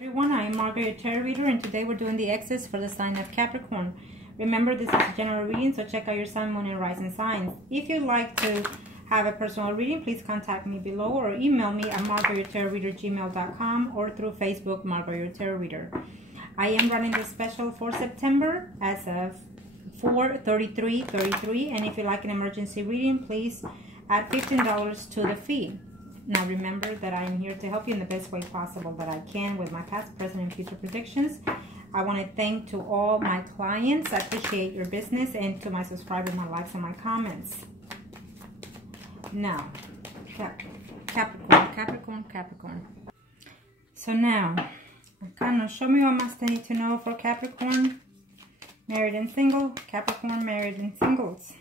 Everyone, I am Margourtarotreader, and today we're doing the X's for the sign of Capricorn. Remember, this is a general reading, so check out your sun, moon, and rising signs. If you'd like to have a personal reading, please contact me below or email me at margourtarotreader@gmail.com or through Facebook, Margourtarotreader. I am running this special for September as of 4/33/33, and if you'd like an emergency reading, please add $15 to the fee. Now remember that I am here to help you in the best way possible that I can with my past, present, and future predictions. I want to thank to all my clients. I appreciate your business, and to my subscribers, my likes, and my comments. Now, Capricorn. So now, kind of show me what must I need to know for Capricorn, married and single, Capricorn, married and singles.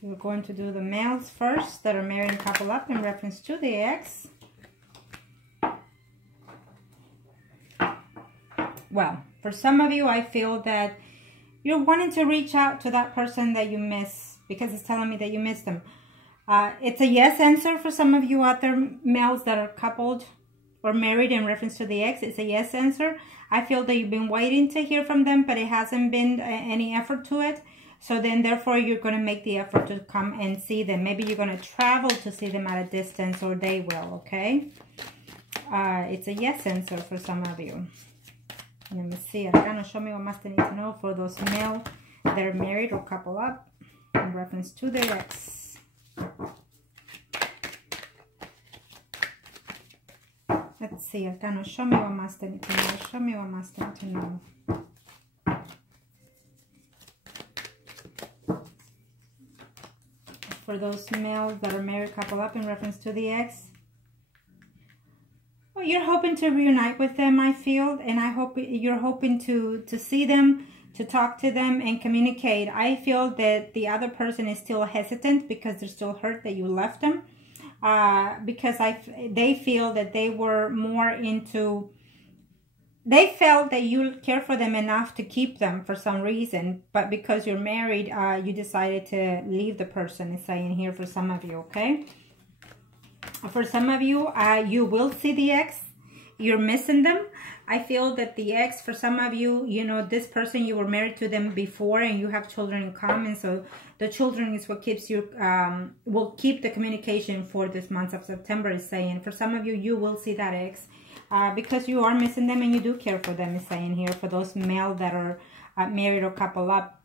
We're going to do the males first that are married and couple up in reference to the ex. Well, for some of you, I feel that you're wanting to reach out to that person that you miss because it's telling me that you miss them. It's a yes answer for some of you out there, males that are coupled or married in reference to the ex. It's a yes answer. I feel that you've been waiting to hear from them, but it hasn't been any effort to it. So then, therefore, you're going to make the effort to come and see them. Maybe you're going to travel to see them at a distance, or they will, okay? It's a yes answer for some of you. Let me see. Arcana, show me what must I need to know for those male that are married or couple up in reference to their ex. Let's see. Arcana, show me what must I need to know. Show me what must I need to know. For those males that are married, couple up in reference to the ex. Well, you're hoping to reunite with them, I feel, and I hope you're hoping to see them, to talk to them and communicate. I feel that the other person is still hesitant because they're still hurt that you left them. Because they feel that they were more into... They felt that you care for them enough to keep them for some reason, but because you're married, you decided to leave the person, it's saying here for some of you, okay? For some of you, you will see the ex. You're missing them. I feel that the ex, for some of you, you know, this person, you were married to them before and you have children in common, so the children is what keeps you, will keep the communication for this month of September, is saying. For some of you, you will see that ex. Because you are missing them and you do care for them, is saying here for those male that are married or couple up,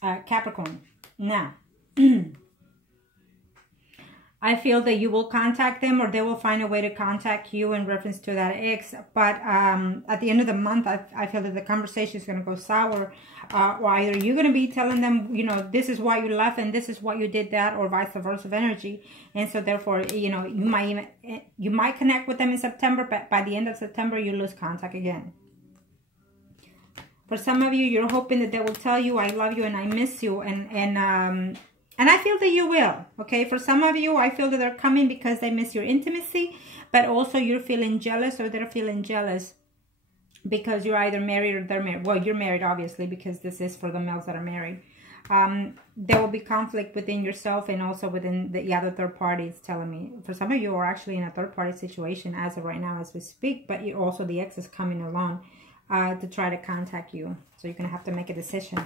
Capricorn. Now, I feel that you will contact them or they will find a way to contact you in reference to that ex. But at the end of the month, I feel that the conversation is going to go sour. Or either you're going to be telling them, you know, this is why you left and this is why you did that, or vice versa of energy. And so therefore, you know, you might connect with them in September, but by the end of September, you lose contact again. For some of you, you're hoping that they will tell you, I love you and I miss you. And I feel that you will, okay? For some of you, I feel that they're coming because they miss your intimacy, but also you're feeling jealous or they're feeling jealous because you're either married or they're married. Well, you're married, obviously, because this is for the males that are married. There will be conflict within yourself and also within the other third party, it's telling me. For some of you are actually in a third party situation as of right now as we speak, but also the ex is coming along to try to contact you. So you're going to have to make a decision.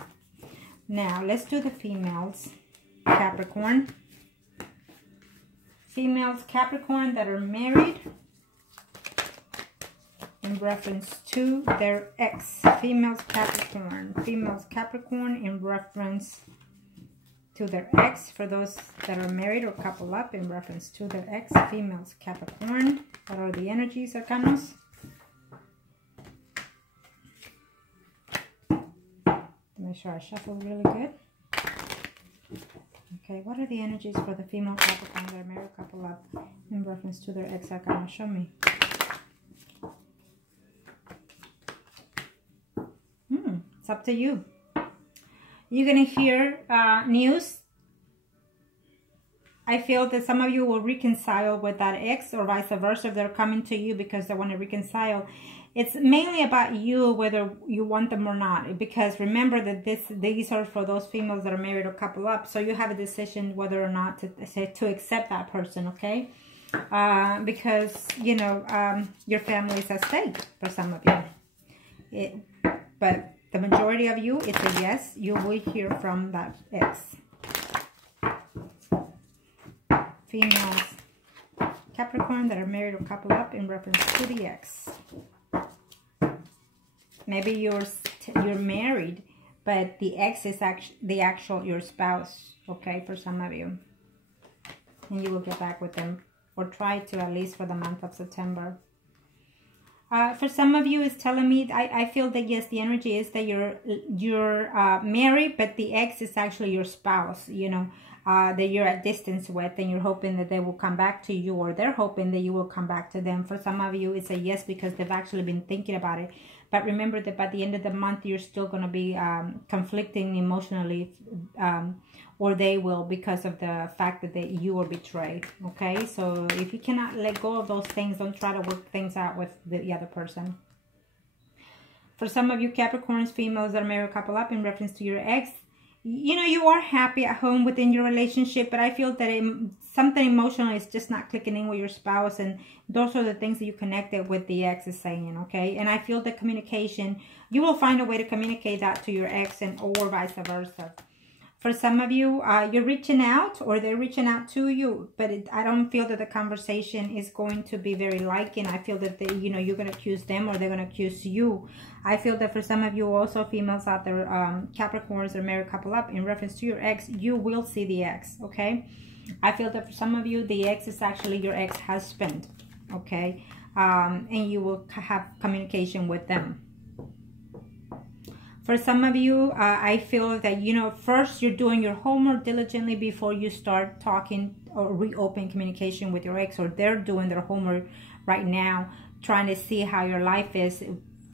Now, let's do the females. Capricorn. Females Capricorn that are married in reference to their ex. Females Capricorn. Females Capricorn in reference to their ex. For those that are married or couple up in reference to their ex. Females Capricorn. What are the energies, Arcanos? Make sure I shuffle really good. Okay, what are the energies for the female Capricorn that are married couple up in reference to their ex? Arcana, show me. It's up to you. You're going to hear news. I feel that some of you will reconcile with that ex or vice versa if they're coming to you because they want to reconcile. It's mainly about you, whether you want them or not, because remember that these are for those females that are married or couple up, so you have a decision whether or not to accept that person, okay? because, you know, your family is at stake for some of you. But the majority of you, it's a yes. You will hear from that ex. Females, Capricorn that are married or couple up in reference to the ex. Maybe you're married, but the ex is actually your spouse, okay, for some of you. And you will get back with them, or try to, at least for the month of September. For some of you, it's telling me, I feel that yes, the energy is that you're married, but the ex is actually your spouse, you know, that you're at distance with, and you're hoping that they will come back to you, or they're hoping that you will come back to them. For some of you, it's a yes because they've actually been thinking about it. But remember that by the end of the month, you're still going to be conflicting emotionally, or they will, because of the fact that you were betrayed, okay? So if you cannot let go of those things, don't try to work things out with the other person. For some of you Capricorns, females that are married, couple up in reference to your ex, you know, you are happy at home within your relationship, but I feel that something emotional is just not clicking in with your spouse, and those are the things that you connected with the ex is saying, okay? And I feel the communication, you will find a way to communicate that to your ex, and or vice versa. For some of you, you're reaching out, or they're reaching out to you, but I don't feel that the conversation is going to be very liking. I feel that you know, you're going to accuse them, or they're going to accuse you. I feel that for some of you also, females out there, Capricorns or married couple up, in reference to your ex, you will see the ex, okay? I feel that for some of you, the ex is actually your ex-husband, okay? And you will have communication with them. For some of you, I feel that, you know, first you're doing your homework diligently before you start talking or reopen communication with your ex, or they're doing their homework right now, trying to see how your life is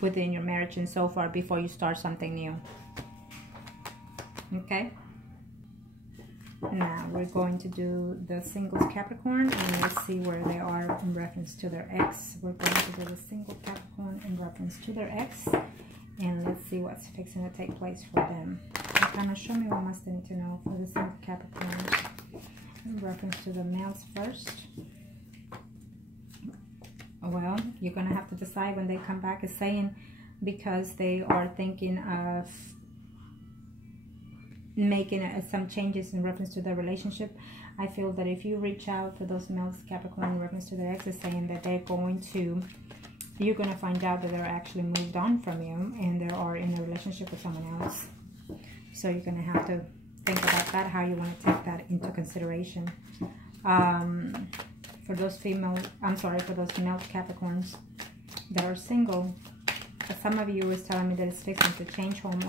within your marriage and so forth before you start something new. Okay? Now we're going to do the singles Capricorn, and let's see where they are in reference to their ex. We're going to do the single Capricorn in reference to their ex. And let's see what's fixing to take place for them. Kind of show me what must they need to know for the single Capricorn in reference to the males first. Well, you're going to have to decide when they come back, is saying, because they are thinking of making some changes in reference to their relationship. I feel that if you reach out for those males Capricorn in reference to their ex, is saying that they're going to, you're going to find out that they're actually moved on from you, and they are in a relationship with someone else. So you're going to have to think about that, how you want to take that into consideration. For those female, for those male Capricorns that are single, some of you is telling me that it's fixing to change home,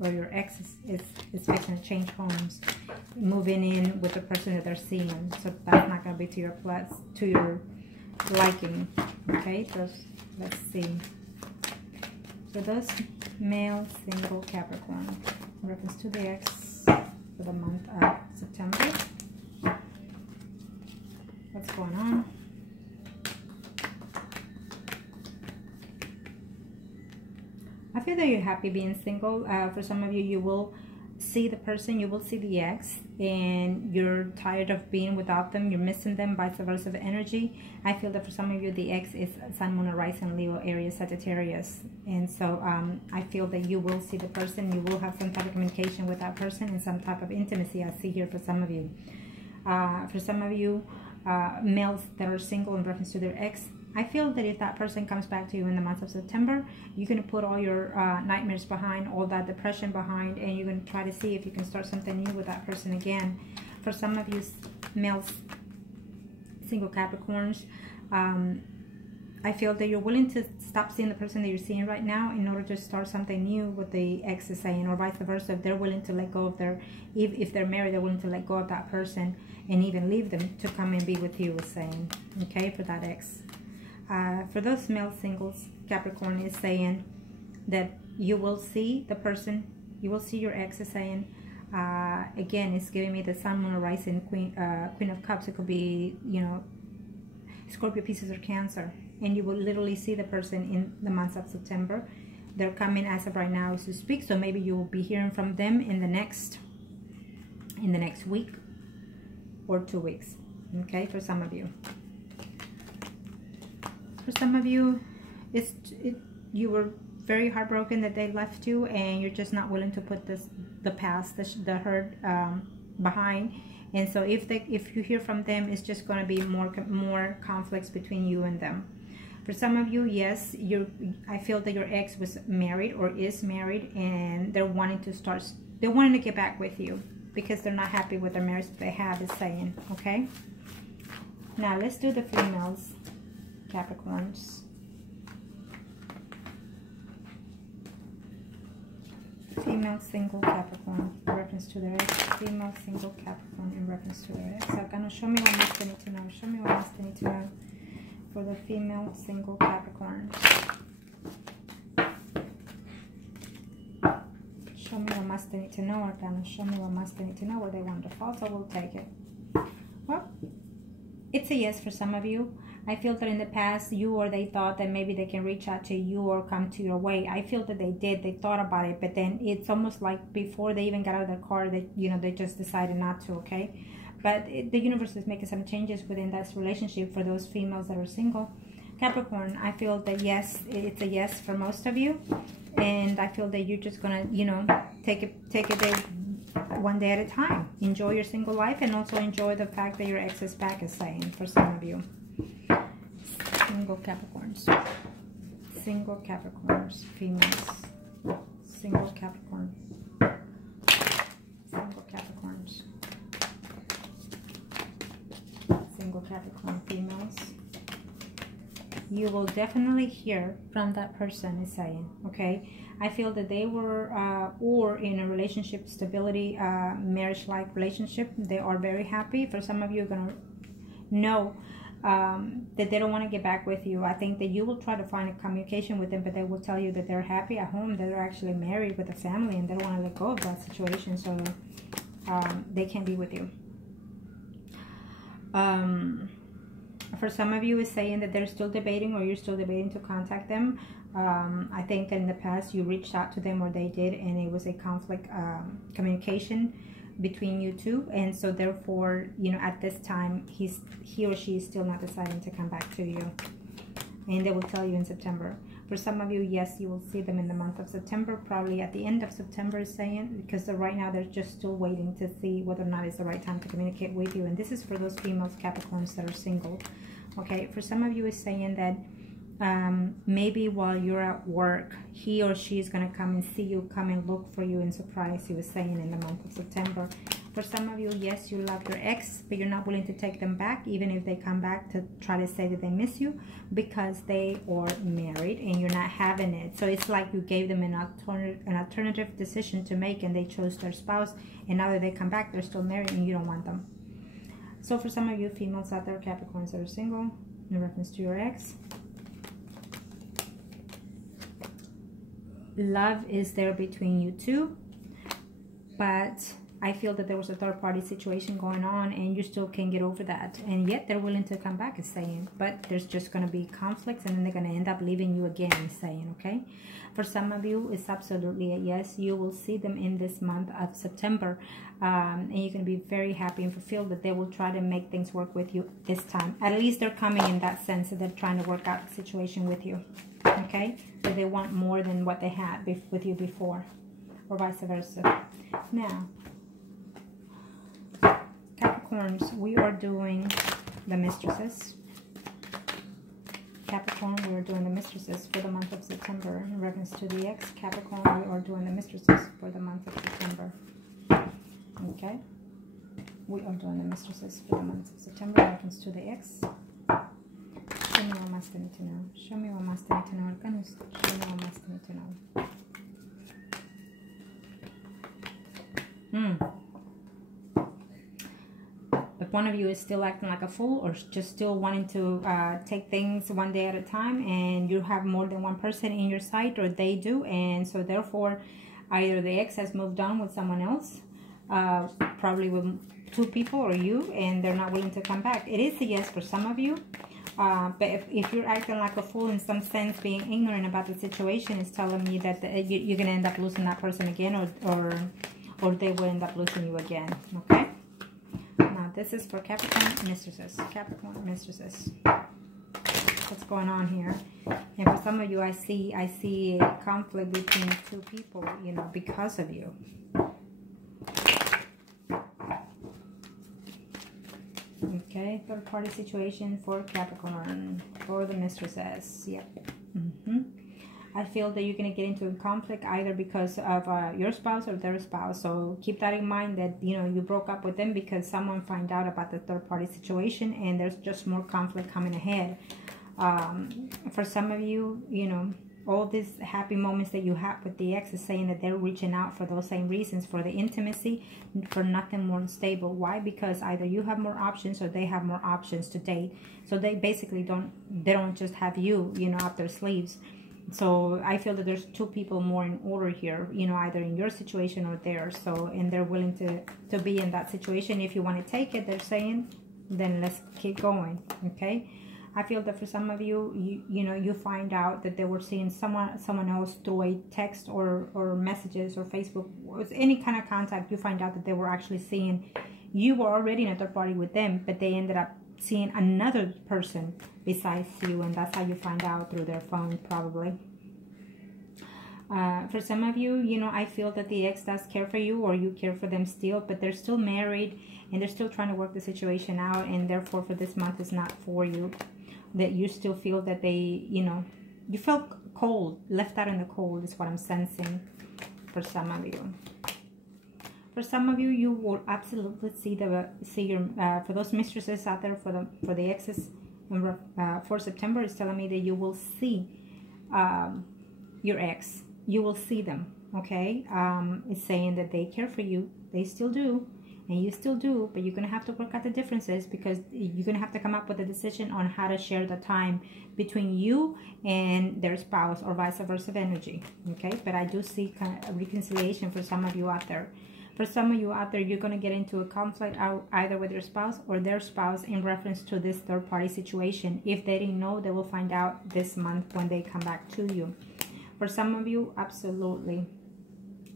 or your ex is fixing to change homes, moving in with the person that they're seeing. So that's not going to be to your to your liking. Okay, let's see. So those male single Capricorn, in reference to the ex for the month of September. What's going on? I feel that you're happy being single. For some of you, you will see the person, you will see the ex, and you're tired of being without them, you're missing them, vice versa the energy. I feel that for some of you, the ex is Sun, Moon, or Rising, Leo, Aries, Sagittarius. And so I feel that you will see the person, you will have some type of communication with that person, and some type of intimacy I see here for some of you. For some of you, males that are single in reference to their ex, I feel that if that person comes back to you in the month of September, you're going to put all your nightmares behind, all that depression behind, and you're going to try to see if you can start something new with that person again. For some of you males, single Capricorns, I feel that you're willing to stop seeing the person that you're seeing right now in order to start something new with the ex is saying, or vice versa. If they're willing to let go of their, if they're married, they're willing to let go of that person and even leave them to come and be with you is saying, okay, for that ex. For those male singles, Capricorn is saying that you will see the person, you will see your ex is saying, again, it's giving me the Sun, Moon, or Rising, Queen of Cups. It could be, you know, Scorpio, Pisces, or Cancer. And you will literally see the person in the month of September. They're coming as of right now as to speak. So maybe you will be hearing from them in the next week or 2 weeks. Okay, for some of you. For some of you, you were very heartbroken that they left you, and you're just not willing to put the past, the hurt behind. And so if you hear from them, it's just going to be more conflicts between you and them. For some of you, yes, I feel that your ex was married or is married, and they're wanting to get back with you because they're not happy with the marriage they have, is saying, okay? Now let's do the females, Capricorns. Female single Capricorn in reference to their ex. Female single Capricorn in reference to their ex. Arcana, show me what else they need to know. Show me what else they need to know for the female single Capricorn. Show me what must they need to know, Arcana. Show me what must they need to know, what they want to fall, so we'll take it. Well, it's a yes for some of you. I feel that in the past, you or they thought that maybe they can reach out to you or come to your way. I feel that they did. They thought about it, but then it's almost like before they even got out of their car, they just decided not to, okay? But the universe is making some changes within that relationship for those females that are single. Capricorn, I feel that yes, it's a yes for most of you. And I feel that you're just going to, take a day one day at a time. Enjoy your single life, and also enjoy the fact that your ex is back, is saying for some of you. Single Capricorns. Single Capricorns. Females. Single Capricorn. Single Capricorns. Single Capricorn females. You will definitely hear from that person, is saying, okay? I feel that they were or in a relationship stability, marriage-like relationship. They are very happy. For some of you, are going to know that they don't want to get back with you. I think that you will try to find a communication with them, but they will tell you that they're happy at home, that they're actually married with a family, and they don't want to let go of that situation, so they can't be with you. For some of you, is saying that they're still debating, or you're still debating to contact them. I think that in the past you reached out to them, or they did, and it was a conflict communication between you two, and so therefore, at this time, he or she is still not deciding to come back to you, and they will tell you in September. For some of you, yes, you will see them in the month of September, probably at the end of September, is saying, because right now they're just still waiting to see whether or not it's the right time to communicate with you. And this is for those females Capricorns that are single. Okay, for some of you, is saying that maybe while you're at work, he or she is going to come and see you, come and look for you and surprise you, is saying in the month of September. For some of you, yes, you love your ex, but you're not willing to take them back, even if they come back to try to say that they miss you, because they are married and you're not having it. So it's like you gave them an alternative decision to make, and they chose their spouse, and now that they come back, they're still married and you don't want them. So for some of you females out there, Capricorns that are single, in reference to your ex, love is there between you two, but I feel that there was a third-party situation going on, and you still can't get over that. And yet they're willing to come back, is saying. But there's just going to be conflicts, and then they're going to end up leaving you again, is saying, okay? For some of you, it's absolutely a yes. You will see them in this month of September. And you're going to be very happy and fulfilled that they will try to make things work with you this time. At least they're coming in that sense that they're trying to work out the situation with you, okay? So they want more than what they had with you before, or vice versa. Now, Capricorns, we are doing the mistresses. Capricorn, we are doing the mistresses for the month of September. In reference to the ex, Capricorn, we are doing the mistresses for the month of September. Okay? We are doing the mistresses for the month of September in reference to the ex. Show me what must I need to know. Show me what must I need to know. Arcanus, show me what must I need to know. If one of you is still acting like a fool, or just still wanting to take things one day at a time, and you have more than one person in your sight, or they do, and so therefore either the ex has moved on with someone else, probably with two people or you, and they're not willing to come back. It is a yes for some of you, but if you're acting like a fool in some sense, being ignorant about the situation, is telling me that you're going to end up losing that person again, or they will end up losing you again, okay? Now, this is for Capricorn mistresses. Capricorn mistresses. What's going on here? And for some of you, I see a conflict between two people, you know, because of you. Okay, third party situation for Capricorn, for the mistresses. Yep. I feel that you're going to get into a conflict either because of your spouse or their spouse. So keep that in mind, that, you know, you broke up with them because someone found out about the third party situation, and there's just more conflict coming ahead. For some of you, you know, all these happy moments that you have with the ex is saying that they're reaching out for those same reasons, for the intimacy, for nothing more stable. Why? Because either you have more options or they have more options to date. So they basically don't just have you, you know, up their sleeves. So I feel that there's two people more in order here, you know, either in your situation or theirs. So, and they're willing to be in that situation. If you want to take it, they're saying, then let's keep going. Okay. I feel that for some of you, you know, you find out that they were seeing someone else through a text or messages or Facebook, or any kind of contact. You find out that they were actually seeing, you were already in a third party with them, but they ended up seeing another person besides you, and that's how you find out, through their phone probably. For some of you, you know, I feel that the ex does care for you, or you care for them still, but they're still married and they're still trying to work the situation out, and therefore for this month is not for you. That you still feel that they, you know, you felt cold, left out in the cold is what I'm sensing for some of you. For some of you, you will absolutely see your for those mistresses out there, for the exes, for September is telling me that you will see your ex. You will see them. Okay, it's saying that they care for you. They still do, and you still do. But you're gonna have to work out the differences, because you're gonna have to come up with a decision on how to share the time between you and their spouse, or vice versa energy. Okay, but I do see kind of a reconciliation for some of you out there. For some of you out there, you're going to get into a conflict either with your spouse or their spouse in reference to this third party situation. If they didn't know, they will find out this month when they come back to you. For some of you, absolutely,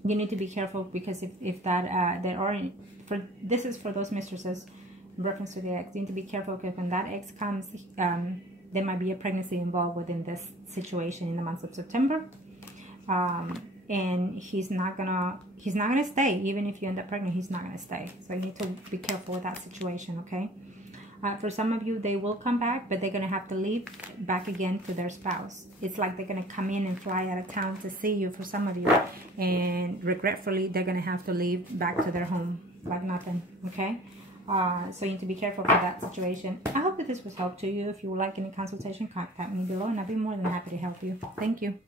you need to be careful, because if that this is for those mistresses in reference to the ex. You need to be careful, because when that ex comes, there might be a pregnancy involved within this situation in the month of September. And he's not gonna stay. Even if you end up pregnant, he's not gonna stay. So you need to be careful with that situation. Okay. For some of you, they will come back, but they're gonna have to leave back again to their spouse. It's like they're gonna come in and fly out of town to see you. For some of you, and regretfully, they're gonna have to leave back to their home like nothing. Okay. So you need to be careful for that situation. I hope that this was helpful to you. If you would like any consultation, contact me below, and I'll be more than happy to help you. Thank you.